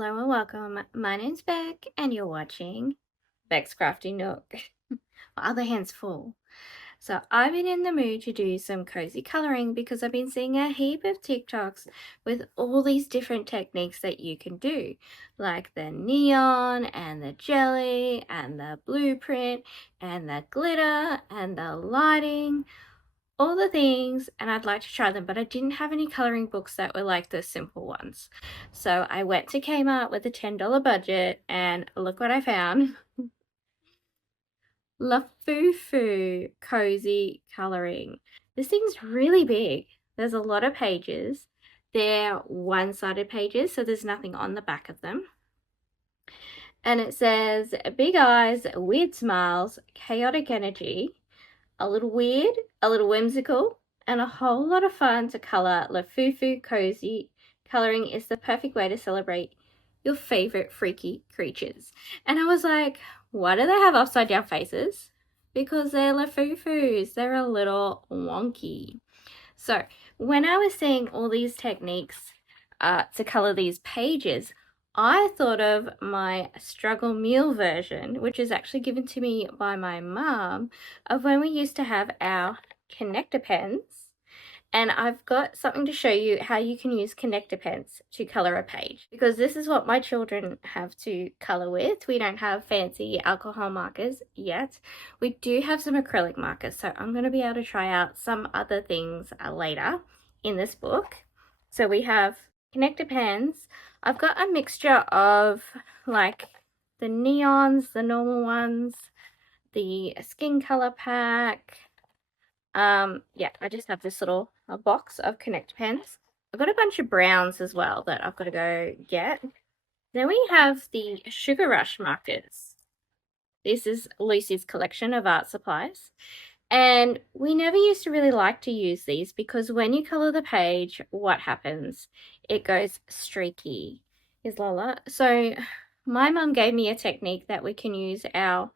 Hello and welcome. My name's Beck, and you're watching Beck's Crafty Nook. My other hand's full. So I've been in the mood to do some cozy coloring because I've been seeing a heap of TikToks with all these different techniques that you can do, like the neon and the jelly and the blueprint and the glitter and the lighting, all the things, and I'd like to try them, but I didn't have any coloring books that were like the simple ones. So I went to Kmart with a $10 budget, and look what I found. Lafufu Cozy Coloring. This thing's really big. There's a lot of pages. They're one-sided pages, so there's nothing on the back of them. And it says, big eyes, weird smiles, chaotic energy, a little weird, a little whimsical, and a whole lot of fun to color. Lafufu Cozy coloring is the perfect way to celebrate your favorite freaky creatures. And I was like, why do they have upside down faces? Because they're Lafufus. They're a little wonky. So when I was seeing all these techniques to color these pages, I thought of my struggle meal version, which is actually given to me by my mum, of when we used to have our connector pens. And I've got something to show you how you can use connector pens to color a page, because this is what my children have to color with. We don't have fancy alcohol markers yet. We do have some acrylic markers, so I'm going to be able to try out some other things later in this book. So we have connector pens. I've got a mixture of like the neons, the normal ones, the skin color pack. Yeah, I just have this little box of connector pens. I've got a bunch of browns as well that I've got to go get. Then we have the Sugar Rush markers. This is Lucy's collection of art supplies. And we never used to really like to use these because when you color the page, what happens? It goes streaky. Is Lola. So my mum gave me a technique that we can use our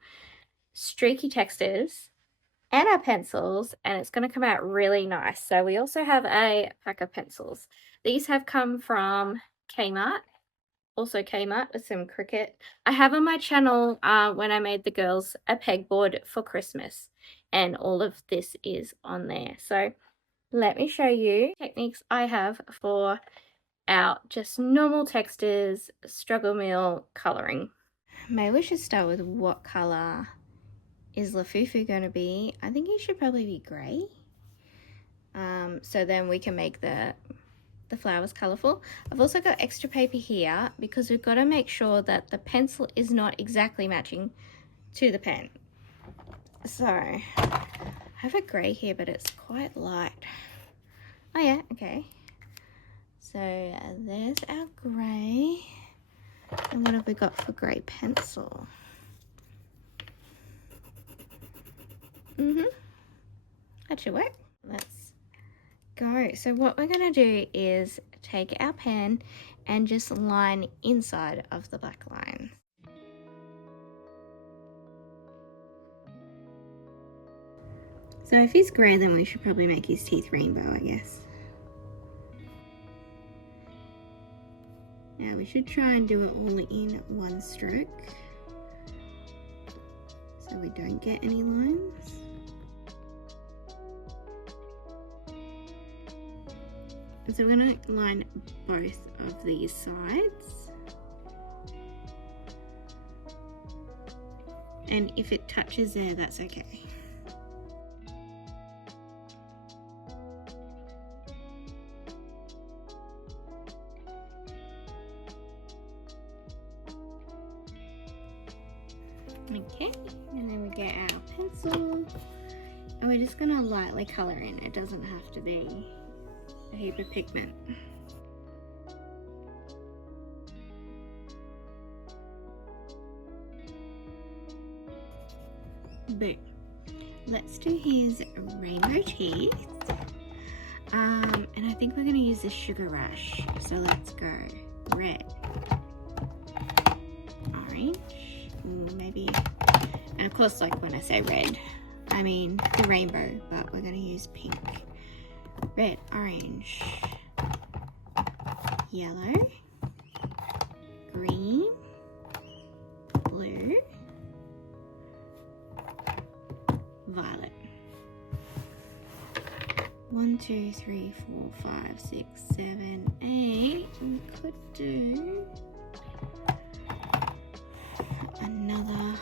streaky textures and our pencils, and it's going to come out really nice. So we also have a pack of pencils. These have come from Kmart. Also Kmart with some Cricut. I have on my channel when I made the girls a pegboard for Christmas, and all of this is on there. So let me show you techniques I have for our just normal textures struggle meal coloring. Maybe we should start with what color is Lafufu going to be. I think he should probably be grey. So then we can make the flowers colourful. I've also got extra paper here because we've got to make sure that the pencil is not exactly matching to the pen. So I have a grey here, but it's quite light. Oh yeah, okay. So there's our grey. And what have we got for grey pencil? That should work. Let's go. So what we're going to do is take our pen and just line inside of the black line. So if he's grey, then we should probably make his teeth rainbow, I guess. Now we should try and do it all in one stroke so we don't get any lines. So we're going to line both of these sides, and if it touches there, that's okay. Okay, and then we get our pencil, and we're just going to lightly colour in. It doesn't have to be a heap of pigment. Boom. Let's do his rainbow teeth. And I think we're going to use the Sugar Rush. So let's go red, orange, maybe, and of course, like when I say red, I mean the rainbow, but we're going to use pink. Red, orange, yellow, 2, 3, 4, 5, 6, 7, 8. We could do another.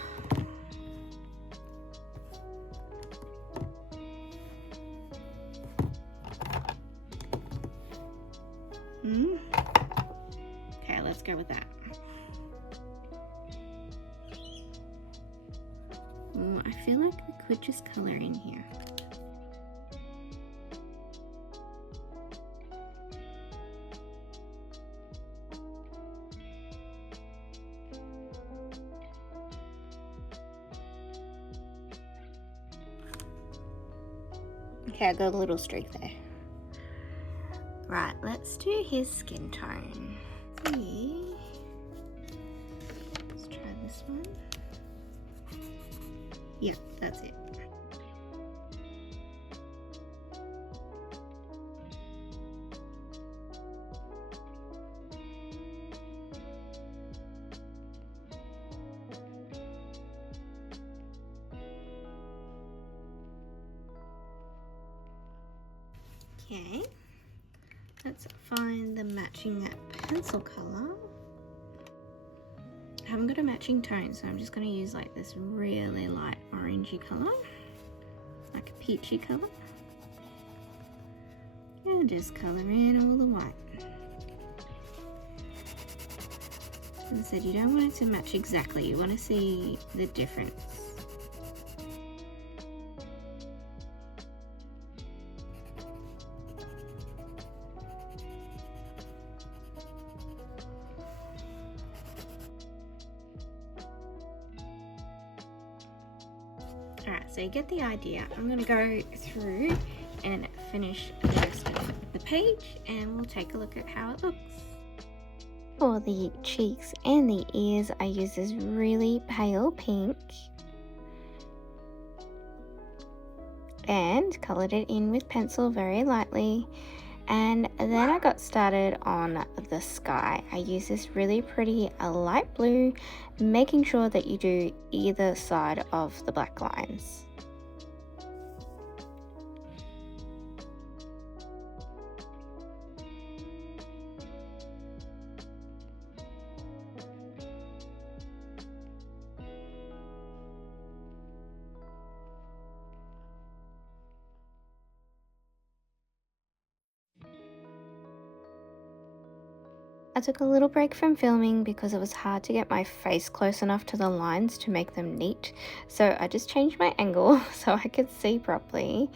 Okay, let's go with that. Oh, I feel like we could just color in here. Okay, I got a little streak there. Right, let's do his skin tone. Let's try this one. Yep, that's it. Okay, let's find the matching pencil color. I haven't got a matching tone, so I'm just going to use like this really light orangey color, like a peachy color, and just color in all the white. As I said, you don't want it to match exactly, you want to see the difference. Alright, so you get the idea. I'm going to go through and finish the rest of the page and we'll take a look at how it looks. For the cheeks and the ears, I use this really pale pink and coloured it in with pencil very lightly. And then I got started on the sky. I use this really pretty light blue, making sure that you do either side of the black lines. I took a little break from filming because it was hard to get my face close enough to the lines to make them neat, so I just changed my angle so I could see properly.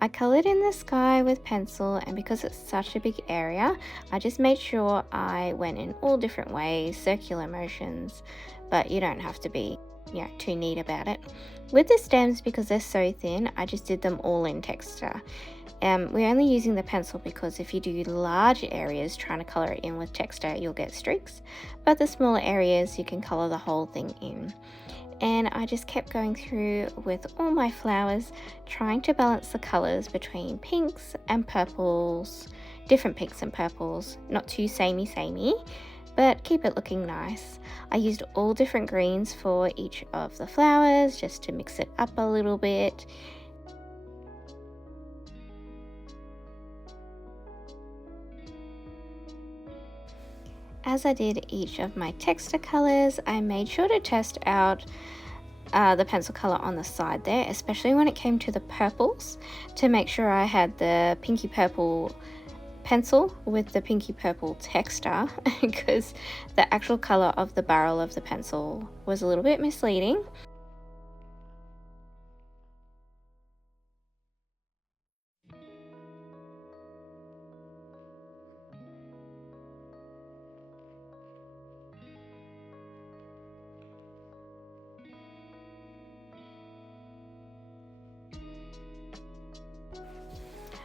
I coloured in the sky with pencil, and because it's such a big area, I just made sure I went in all different ways, circular motions, but you don't have to be, too neat about it. With the stems, because they're so thin, I just did them all in texture. We're only using the pencil because if you do large areas trying to colour it in with texture, you'll get streaks, but the smaller areas you can colour the whole thing in. And I just kept going through with all my flowers, trying to balance the colours between pinks and purples, different pinks and purples, not too samey, but keep it looking nice. I used all different greens for each of the flowers just to mix it up a little bit. As I did each of my texture colours, I made sure to test out the pencil colour on the side there, especially when it came to the purples, to make sure I had the pinky purple pencil with the pinky purple texture, because the actual colour of the barrel of the pencil was a little bit misleading.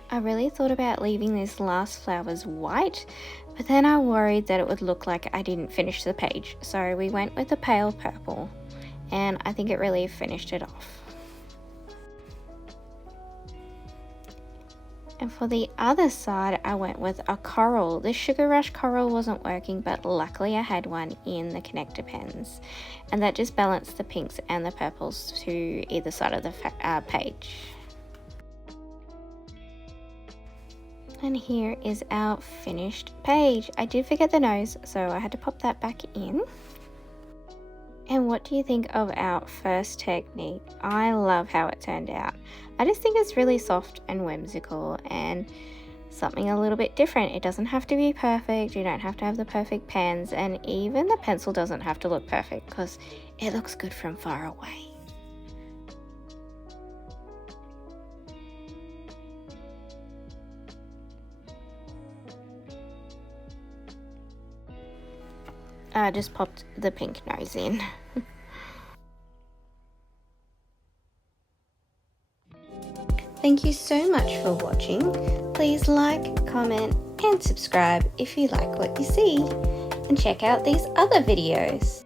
I really thought about leaving these last flowers white, but then I worried that it would look like I didn't finish the page, so we went with the pale purple, and I think it really finished it off. And for the other side, I went with a coral. The Sugar Rush coral wasn't working, but luckily I had one in the connector pens, and that just balanced the pinks and the purples to either side of the page. And here is our finished page. I did forget the nose, so I had to pop that back in. And what do you think of our first technique? I love how it turned out. I just think it's really soft and whimsical and something a little bit different. It doesn't have to be perfect. You don't have to have the perfect pens, and even the pencil doesn't have to look perfect because it looks good from far away. I just popped the pink nose in. Thank you so much for watching. Please like, comment, and subscribe if you like what you see. And check out these other videos.